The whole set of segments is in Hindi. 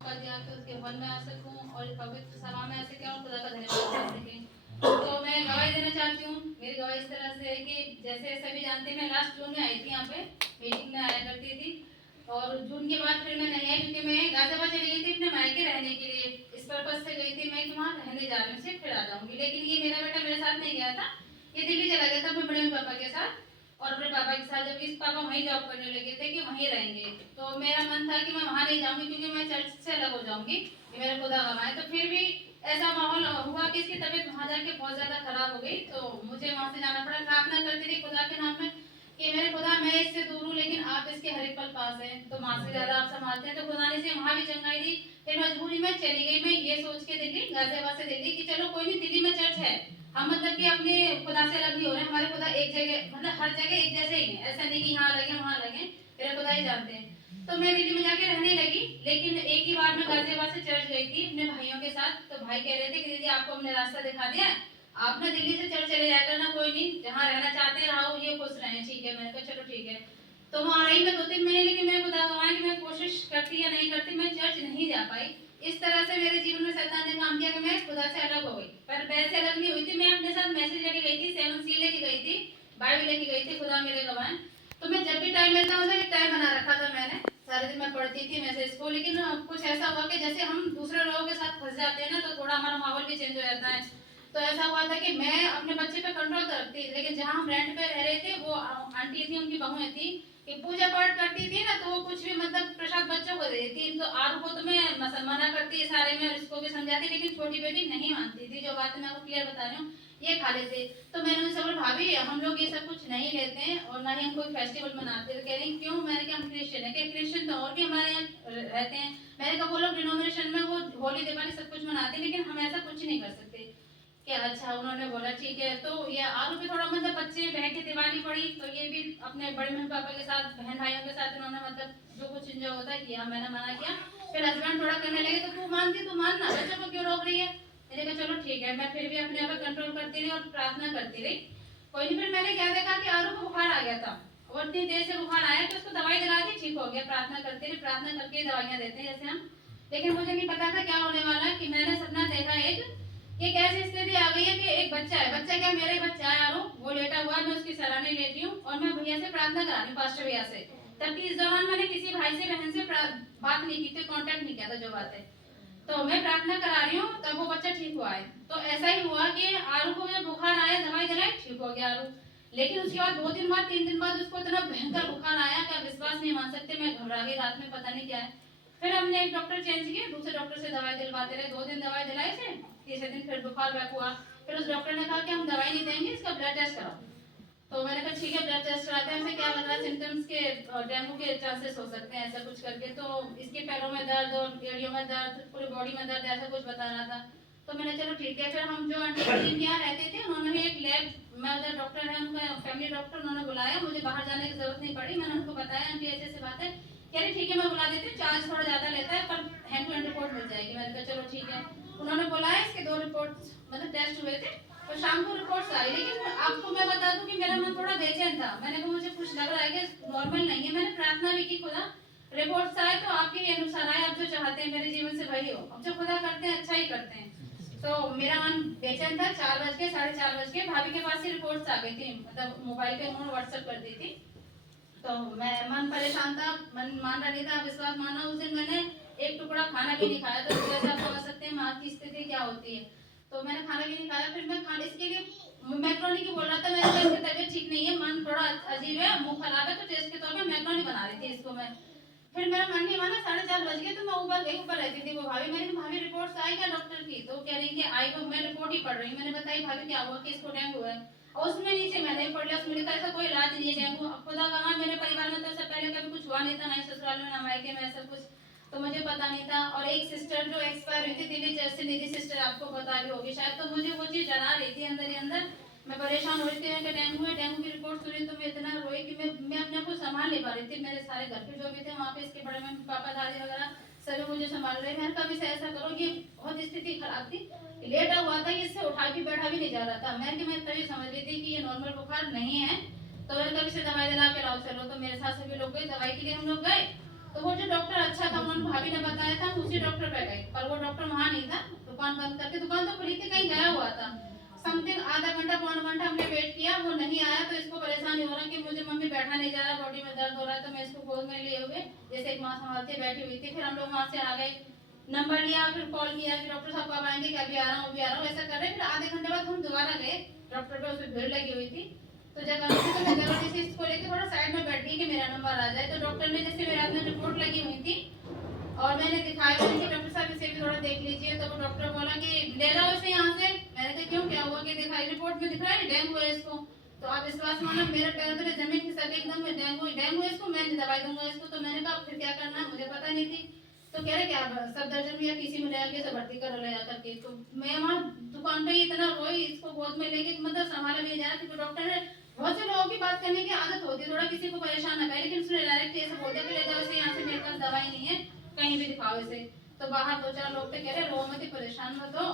कर दिया कि उसके वन में आ सकूं और पवित्र सभा में आ सके और खुदा का धन्यवाद कर सके। तो मैं गवाही देना चाहती हूँ। मेरी गवाही इस तरह से है कि जैसे सभी जानते हैं, मैं लास्ट जून में आई थी यहाँ पे मीटिंग में आया करती थी, और जून के बाद फिर मैं नहीं आई क्योंकि मैं गाजियाबाद चली गई थी अपने मायके रहने के लिए। इस पर्पज से गई थी मैं कि वहाँ रहने जा रही हूँ, से फिर आ जाऊंगी। लेकिन ये मेरा बेटा मेरे साथ नहीं गया था, ये दिल्ली चला गया था अपने बड़े पापा के साथ और अपने पापा के साथ। जब इस पापा वहीं जॉब करने लगे थे कि वहीं रहेंगे, तो मेरा मन था कि मैं वहाँ नहीं जाऊंगी क्योंकि मैं चर्च से अलग हो जाऊंगी, मेरा खुदा गवाए। तो फिर भी ऐसा माहौल हुआ कि इसकी तबीयत वहाँ जाके बहुत ज्यादा खराब हो गई, तो मुझे वहाँ से जाना पड़ा। प्रार्थना करती थी खुदा के नाम में कि मेरे खुदा मैं इससे दूर हूँ लेकिन आप इसके हर एक पल पास हैं, तो माँ से ज्यादा आप संभालते हैं। तो खुदा ने से वहाँ भी चंगाई दी। फिर मजबूरी में चली गई मैं ये सोच के दिल्ली, गाजियाबाद से दिल्ली, कि चलो कोई नहीं, दिल्ली में चर्च है, हम मतलब कि अपने खुदा से अलग नहीं हो रहे, हमारे खुदा एक जगह, मतलब हर जगह एक जैसे ही है, ऐसा नहीं कि यहाँ लगे वहाँ लगे, मेरे खुदा ही जानते हैं। तो मैं दिल्ली में जाके रहने लगी। लेकिन एक ही बार मैं गाजियाबाद से चर्च गई थी अपने भाइयों के साथ, तो भाई कह रहे थे कि दीदी आपको हमने रास्ता दिखा दिया, आप ना दिल्ली से चर्च चले जाकर ना, कोई नहीं, जहाँ रहना चाहते हैं रहो, ये खुश रहे। ठीक है, मैंने कहा चलो ठीक है। तो वहाँ रही मैं 2-3 महीने, लेकिन मैं खुदा गवाए कि मैं कोशिश करती या नहीं करती, मैं चर्च नहीं जा पाई। इस तरह से मेरे जीवन में शैतान ने काम किया कि मैं खुदा से अलग हो गई। पर वैसे अलग नहीं हुई थी, मैं अपने साथ मैसेज लेके गई थी, 7 सील लेके गई थी, बाइबल लेके गई थी, खुदा मेरे गवाए। तो मैं जब भी टाइम मिलता था, टाइम बना रखा था मैंने, सारे दिन मैं पढ़ती थी मैसेज को। लेकिन कुछ ऐसा हुआ कि जैसे हम दूसरे लोगों के साथ फंस जाते हैं ना, तो थोड़ा हमारा माहौल भी चेंज हो जाता है। तो ऐसा हुआ था कि मैं अपने बच्चे पे कंट्रोल करती, लेकिन जहाँ हम रेंट पे रह रहे थे, वो आंटी थी, उनकी बहुएं थी कि पूजा पाठ करती थी ना, तो वो कुछ भी मतलब प्रसाद बच्चों को दे देती। तो आरू को तो मैं मना करती सारे में, इसको भी समझाती, लेकिन छोटी बेटी नहीं मानती थी। जो बात मैं आपको क्लियर बता रही हूँ, ये खा लेते। तो मैंने उनसे बोला भाभी हम लोग ये सब कुछ नहीं लेते हैं और ना ही हम कोई फेस्टिवल मनाते। तो कह रही क्यों? मैंने कहा हम क्रिश्चियन है। क्या क्रिश्चियन तो और भी हमारे यहाँ रहते हैं। मैंने कहा वो लोग डिनोमिनेशन में वो होली दिवाली सब कुछ मनाते हैं, लेकिन हम ऐसा कुछ नहीं कर सकते। क्या अच्छा, उन्होंने बोला ठीक है। तो ये आलू पे थोड़ा मतलब बच्चे बहन की दिवाली पड़ी, तो ये भी अपने बड़े मम्मी पापा के साथ, बहन भाइयों के साथ इन्होंने मतलब जो कुछ इंजॉय होता है किया, मैंने मना किया। फिर हस्बैंड थोड़ा करने लगे, तो तू मानती, तू मानना, बच्चों को क्यों रोक रही है। मैंने कहा चलो ठीक है। मैं फिर भी अपने आप कंट्रोल करती रही और प्रार्थना करती रही। कोई नहीं, फिर मैंने क्या देखा कि आलू को बुखार आ गया था, और इतनी देर से बुखार आया तो उसको दवाई दिला दी, ठीक हो गया। प्रार्थना करते रही, प्रार्थना करके दवाइयाँ देते हैं जैसे हम। लेकिन मुझे नहीं पता था क्या होने वाला है, कि मैंने सपना देखा एक, ये कैसी स्थिति आ गई है कि एक बच्चा है, बच्चा क्या मेरा ही बच्चा है आरो, वो लेटा हुआ है, मैं उसकी सलामी लेती हूँ और मैं भैया से प्रार्थना करा रही हूँ, पास्टर भैया से। तब इस दौरान मैंने किसी भाई से बहन से बात नहीं की थी, कांटेक्ट नहीं किया था जो बात है। तो मैं प्रार्थना करा रही हूँ, तब वो बच्चा ठीक हुआ है। तो ऐसा ही हुआ कि आरू को जब बुखार आया, दवाई दिलाई, ठीक हो गया आरू। लेकिन उसके बाद 2 दिन बाद 3 दिन बाद उसको इतना भयंकर बुखार आया कि विश्वास नहीं मान सकते। मैं घबरा गई, रात में पता नहीं क्या है। फिर हमने एक डॉक्टर चेंज किया, दूसरे डॉक्टर से दवाई दिलवाते रहे, 2 दिन दवाई दिलाई थे, तीसरे दिन फिर बुखार बैक हुआ। फिर उस डॉक्टर ने कहा कि हम दवाई नहीं देंगे, इसका ब्लड टेस्ट कराओ। तो मैंने कहा ठीक है, ब्लड टेस्ट कराते हैं। ऐसे क्या लग रहा है, सिम्टम्स के डेंगू के चांसेस हो सकते हैं, ऐसा कुछ करके। तो इसके पैरों में दर्द और एड़ियों में दर्द, पूरी बॉडी में दर्द, ऐसा कुछ बता रहा था। तो मैंने चलो ठीक है। फिर हम जो आंटी के यहाँ रहते थे, उन्होंने भी एक लैब, मैं उधर डॉक्टर है उनका फैमिली डॉक्टर, उन्होंने बुलाया, मुझे बाहर जाने की जरूरत नहीं पड़ी। मैंने उनको बताया आंटी ऐसे ऐसे बात है। कह रही ठीक है मैं बुला देती हूँ, चार्ज थोड़ा ज्यादा लेता है पर हैंड टू हैंड रिपोर्ट मिल जाएगी। मैंने कहा चलो ठीक है। उन्होंने बुलाया, इसके 2 रिपोर्ट मतलब टेस्ट हुए थे, और शाम को रिपोर्ट्स आई। लेकिन आपको मैं बता दूं कि मेरा मन थोड़ा बेचैन था। मैंने कहा मुझे कुछ लग रहा है कि नॉर्मल नहीं है। मैंने प्रार्थना भी की, खुदा रिपोर्ट्स आए तो आपके ही अनुसार आए, आप जो चाहते हैं मेरे जीवन से वही हो। अब जो खुदा करते हैं अच्छा ही करते हैं। तो मेरा मन बेचैन था। 4 बज के 4:30 बज के भाभी के पास ही रिपोर्ट्स आ गई थी, मतलब मोबाइल पे उन्होंने व्हाट्सएप कर दी थी। तो मैं मन परेशान था, मन मान रहा नहीं था, विश्वास माना। उस दिन मैंने एक टुकड़ा खाना भी नहीं खाया। तो जैसे आप समझ सकते हैं माँ की स्थिति क्या होती है। तो मैंने खाना भी नहीं खाया। फिर मैं खाने इसके लिए मैक्रोनी की बोल रहा था, मेरी तबीयत ठीक नहीं है, मन थोड़ा अजीब है, मुंह खराब है, तो टेस्ट के तौर पे मैक्रोनी बना रही थी इसको मैं। फिर मेरा मन नहीं माना, 4:30 बज गए। तो मैं ऊपर गई, ऊपर रहती थी वो भाभी। मैंने कहा भाभी रिपोर्ट्स आई क्या डॉक्टर की? तो कह रही कि आई। वो मैं रिपोर्ट ही पढ़ रही हूँ। मैंने बताई भाभी क्या हुआ कि इसको डेंगू है। और उसमें नीचे मैंने पढ़ लिया, उसमें लिखा ऐसा कोई इलाज नहीं है डेंगू। खुदा कहा मेरे परिवार में तो इससे पहले कभी कुछ हुआ नहीं था, ना ही ससुराल में ना मायके में ऐसा कुछ, तो मुझे पता नहीं था। और एक सिस्टर जो एक्सपायर हुई थी दिल्ली चर्च से, निधि सिस्टर, आपको पता भी होगी शायद। तो मुझे वो चीज डरा रही थी अंदर ही अंदर। मैं परेशान हो रही थी कि डेंगू है। डेंगू की रिपोर्ट सुनी तो मैं इतना रोई कि मैं अपने आप को संभाल नहीं पा रही थी। मेरे सारे घर पे जो भी थे वहाँ पे, इसके बड़े मम्मी पापा दादी वगैरह सभी मुझे संभाल रहे। मैंने कभी से ऐसा करो, ये बहुत स्थिति खराब थी, लेटा हुआ था, इससे उठा भी बैठा भी नहीं जा रहा था। मैं तभी समझ रही थी कि ये नॉर्मल बुखार नहीं है। तो मैंने कभी से दवाई दिला के लाओ चलो। तो मेरे साथ सभी लोग गए दवाई के लिए, हम लोग गए। तो वो जो डॉक्टर अच्छा था, उन्होंने भाभी ने बताया था, उसी डॉक्टर वो डॉक्टर वहाँ नहीं था, दुकान बंद करके, दुकान तो खुली थी, कहीं गया हुआ था। समथिंग आधा घंटा पौना घंटा हमने वेट किया, वो नहीं आया। तो इसको परेशानी हो रहा कि मुझे मम्मी बैठा नहीं जा रहा, बॉडी में दर्द हो रहा है। तो मैं इसको गोद में लिए हुए जैसे एक माँ संभालते बैठी हुई थी। फिर हम लोग वहाँ से आ गए, नंबर लिया, फिर कॉल किया कि डॉक्टर साहब कब आएंगे, क्या अभी आ रहा हूँ अभी आ रहा हूँ, ऐसा कर रहे। फिर आधे घंटे बाद हम दोबारा गए डॉक्टर पे, उसमें भीड़ लगी हुई थी। तो जब आने से तो मैं जल्दी से इसको लेके थोड़ा साइड में बैठ गई कि मेरा नंबर आ जाए। तो डॉक्टर ने जैसे मेरे हाथ में रिपोर्ट लगी हुई थी और मैंने दिखाया कि डॉक्टर साहब इसे भी थोड़ा देख लीजिए। तो वो डॉक्टर बोला कि ले जाओ इसे यहाँ से। मैंने कहा क्यों, क्या हुआ? कि दिखाई रिपोर्ट में दिख रहा है डेंगू है इसको। तो आप विश्वास मानो मेरे पैर तले जमीन खिसक गई एकदम, डेंगू डेंगू है इसको, मैं दवाई दूंगा इसको। तो मैंने कहा फिर क्या करना है, मुझे पता नहीं थी। तो कह रहे क्या सब दर्जन में या किसी में ले आके इसे भर्ती करो ले जाकर के। तो मैं वहाँ दुकान पे इतना रोई, इसको गोद में लेके मतलब संभाला भी जा रहा। क्योंकि डॉक्टर ने बहुत से लोगों की बात करने की आदत होती है, थोड़ा किसी को परेशान ना करे, लेकिन उसने डायरेक्ट ऐसे बोल दिया कि ले जाओ इसे यहाँ से, मेरे पास दवाई नहीं है, कहीं भी दिखाओ इसे। तो बाहर दो चार लोग थे, कह रहे रो मत, परेशान मत हो,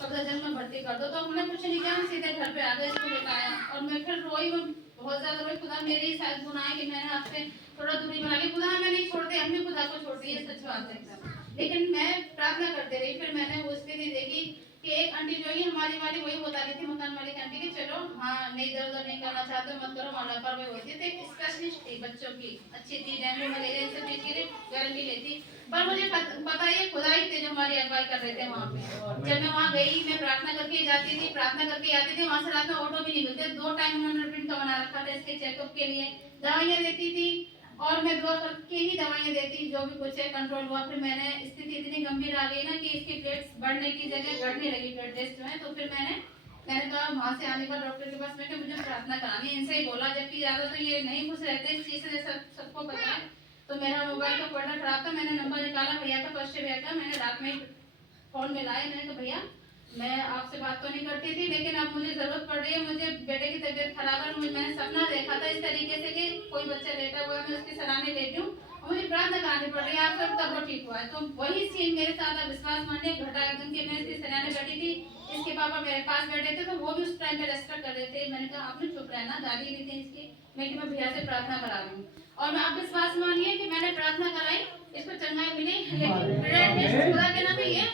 सफदरजंग में भर्ती कर दो। तो हमने कुछ नहीं किया, हम सीधे घर पे आ गए, इसको लेकर आया। और मैं फिर रोई, मैं बहुत ज्यादा रोई। खुदा मेरी शायद गुनाह है कि मैंने आपसे थोड़ा दूरी बना ली। खुदा हमें नहीं छोड़ते, हमने खुदा को छोड़ दिया, सच बात है। लेकिन मैं प्रार्थना करते रही। फिर मैंने वो स्थिति देखी कि एक आंटी जो है हमारी वाली, वही बता रही थी मकान वाली की आंटी कि चलो हाँ नहीं इधर उधर नहीं करना चाहते मत करो, वहाँ लापरवाही होती है। तो एक स्पेशलिस्ट थी बच्चों की, अच्छी थी, डेंगू मलेरिया इन सब चीज की गारंटी लेती। पर मुझे पता है खुदा ही थे जो हमारी अगुवाई कर रहे थे वहाँ पे। जब मैं वहाँ गई, मैं प्रार्थना करके जाती थी, प्रार्थना करके आती थी। वहाँ से रात में ऑटो भी नहीं मिलते, 2 टाइम उन्होंने रूटीन का बना रखा था इसके चेकअप के लिए, दवाइयाँ देती थी और मैं दुआ करके ही दवाइयाँ देती, जो भी कुछ है कंट्रोल हुआ। फिर मैंने स्थिति इतनी गंभीर आ गई ना कि इसकी प्लेट्स बढ़ने की जगह घटने लगी, ब्लड टेस्ट में। तो फिर मैंने कहा वहाँ से आने का डॉक्टर के पास, मैं मुझे प्रार्थना करानी, इनसे ही बोला। जबकि ज्यादा तो ये नहीं खुश रहते इस चीज से, सबको पता है। तो मेरा मोबाइल का फोल्डर खराब था, मैंने नंबर निकाला भैया का, फर्स्ट भैया का, मैंने रात में फोन मिलाया। मैंने कहा भैया मैं आपसे बात तो नहीं करती थी, लेकिन अब मुझे जरूरत पड़ रही है, मुझे बेटे की तबीयत खराब है। मैंने सपना देखा था इस तरीके से कि कोई बच्चा लेटा हुआ है, मैं उसके सराहने लेटी हूँ और मुझे प्रार्थना करानी पड़ रही है आपसे, तब वो ठीक हुआ है। तो वही सीन मेरे साथ विश्वास मानिए घटा एकदम कि मैं इसके सराहने बैठी थी, इसके पापा मेरे पास बैठे थे, तो वो भी उस टाइम पे रेस्पेक्ट कर रहे थे। मैंने कहा आपने चुप रहना, गाली ली थी इसकी, मैं भैया से प्रार्थना करा रही हूँ। और मैं आप विश्वास मानिए कि मैंने प्रार्थना कराई, इसको चंगाई मिली, लेकिन ब्लड टेस्ट खुदा के नाम ये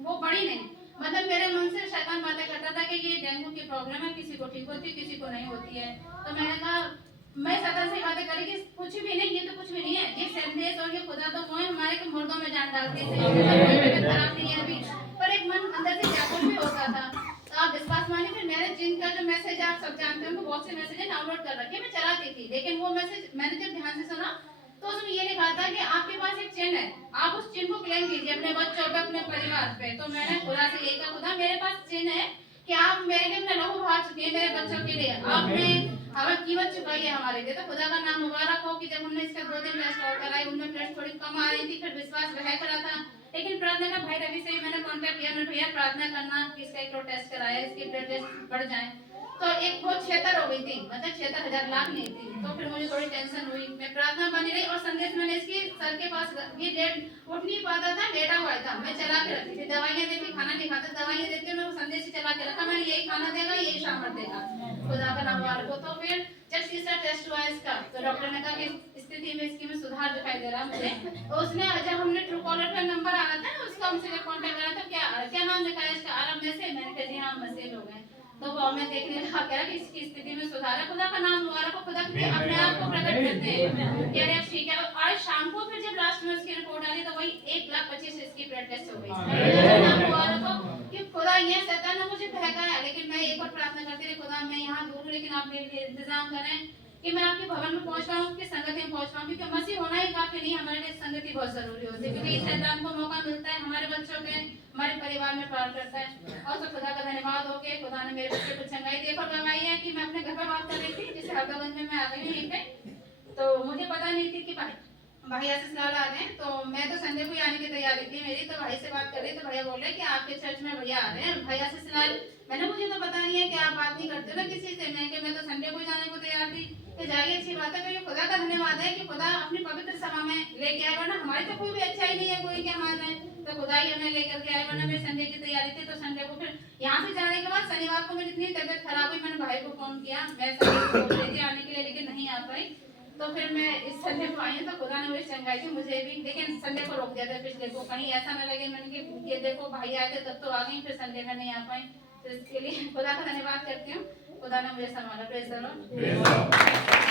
वो बड़ी नहीं। मतलब मेरे मन से शैतान बातें करता था कि ये डेंगू की प्रॉब्लम है, किसी को ठीक होती है किसी को नहीं होती है। तो मैंने कहा मैं शैतान से बातें करी कि कुछ भी नहीं, ये तो कुछ भी नहीं है, ये संदेश और ये खुदा तो वो है हमारे के मुर्दों में जान डालते थे, खराब नहीं है अभी। पर एक मन अंदर से व्याकुल भी होता था। तो आप विश्वास मानिए फिर मैंने जिनका जो मैसेज आप सब जानते हो, बहुत से मैसेज डाउनलोड कर रखे, मैं चलाती थी, लेकिन वो मैसेज मैंने जब ध्यान से सुना तो उसमें ये लिखा था कि आपके पास एक चिन्ह है, आप उस चिन्ह को क्लेम कीजिए अपने बच्चों पे, अपने परिवार पे। तो मैंने खुदा से यही कहा, खुदा मेरे पास चिन्ह है कि आप मेरे लिए अपना लहू बहा चुके हैं, मेरे बच्चों के लिए आपने हमें कीमत चुकाई है हमारे लिए। तो खुदा का नाम मुबारक हो कि जब हमने इसका 2 दिन टेस्ट और कराई, उनमें ब्लड थोड़ी कम आ रही थी, फिर विश्वास बह करा था। लेकिन प्रार्थना का भाई रवि से मैंने कांटेक्ट किया, मैं भैया प्रार्थना करना कि इसका एक टेस्ट कराया, इसके ब्लड टेस्ट बढ़ जाए। तो एक बहुत 76 हो गई थी, मतलब 76,000 लाख नहीं थी। तो फिर मुझे थोड़ी टेंशन हुई, मैं प्रार्थना बनी रही और संदेश मैंने इसकी सर के पास, ये डेट उठ नहीं पाता था, लेटा हुआ था, मैं चला के रखी थी, दवाइयाँ देती, खाना नहीं खाता, दवाइयाँ देती, मैं वो संदेश ही चला के रखा, मैंने यही खाना देगा यही शाम देगा, खुदा का नाम वाले को। तो फिर जब तीसरा टेस्ट हुआ इसका, तो डॉक्टर ने कहा कि स्थिति में इसकी में सुधार दिखाई दे रहा मुझे। तो उसने जब हमने ट्रू कॉलर पे नंबर आ रहा था उसका हमसे कॉन्टेक्ट करा था, क्या नाम लिखा है इसका, आराम में से, मैंने कहा जी हाँ मसीह लोग हैं। तो वो हमें देखने लगा, कह रहा कि इसकी स्थिति में सुधार है, खुदा का नाम मुबारक हो, खुदा के अपने आप को प्रकट करते हैं, कह रहे ठीक है। और आज शाम को फिर जब लास्ट में उसकी रिपोर्ट आ रही तो वही 1,25,000 इसकी ब्लड टेस्ट हो गई। खुदा का नाम मुबारक हो कि खुदा ये शैतान ने मुझे बहकाया, लेकिन मैं एक और प्रार्थना करती रही, खुदा मैं यहाँ दूर हूँ लेकिन आप मेरे लिए इंतजाम करें कि मैं आपके भवन में पहुंच पाऊँ, कि संगति में पहुंच पाऊँ, क्योंकि मसीह होना ही काफी नहीं, हमारे लिए संगति बहुत जरूरी होती है, क्योंकि शैतान को मौका मिलता है हमारे बच्चों के, हमारे परिवार में पार करता है। और तो खुदा का धन्यवाद हो के खुदा ने मेरे बच्चे को चंगाई दी। और गवाही है कि मैं अपने घर पर बात कर रही थी, जैसे हरदागंज में मैं आ गई यहीं पे, तो मुझे पता नहीं थी कि भाई आशीष आ रहे हैं। तो मैं तो संडे को ही आने की तैयारी थी मेरी, तो भाई से बात कर रही, तो भैया बोल रहे कि आपके चर्च में भैया आ रहे हैं, भाई आशीष लाल। मैंने मुझे तो पता नहीं है कि आप बात नहीं करते ना किसी से, मैं तो संडे को जाने को तैयार थी। तो जाइए अच्छी बात है, क्योंकि खुदा का धन्यवाद है कि खुदा अपनी पवित्र सभा में लेके आए, वरना हमारी तो कोई भी अच्छा ही नहीं है कोई के हाथ में, तो खुदा ही हमें लेकर के आए। वरना मेरी संडे की तैयारी थी, तो संडे को फिर यहाँ से जाने के बाद शनिवार को मेरी इतनी तबियत खराब हुई, मैंने भाई को फोन किया, मैं संडे को बोल रही थी आने के लिए लेकिन नहीं आ पाई। तो फिर मैं इस संडे को आई हूँ, तो खुदा ने मुझे चंगाई दी, मुझे भी, लेकिन संडे को रोक दिया था पिछले को, कहीं ऐसा ना लगे मैंने कि ये देखो भाई आए थे तब तो आ गई, फिर संडे में नहीं आ पाई। तो इसके लिए खुदा का धन्यवाद करती हूँ, खुदा ने मुझे संभाला। Praise the Lord.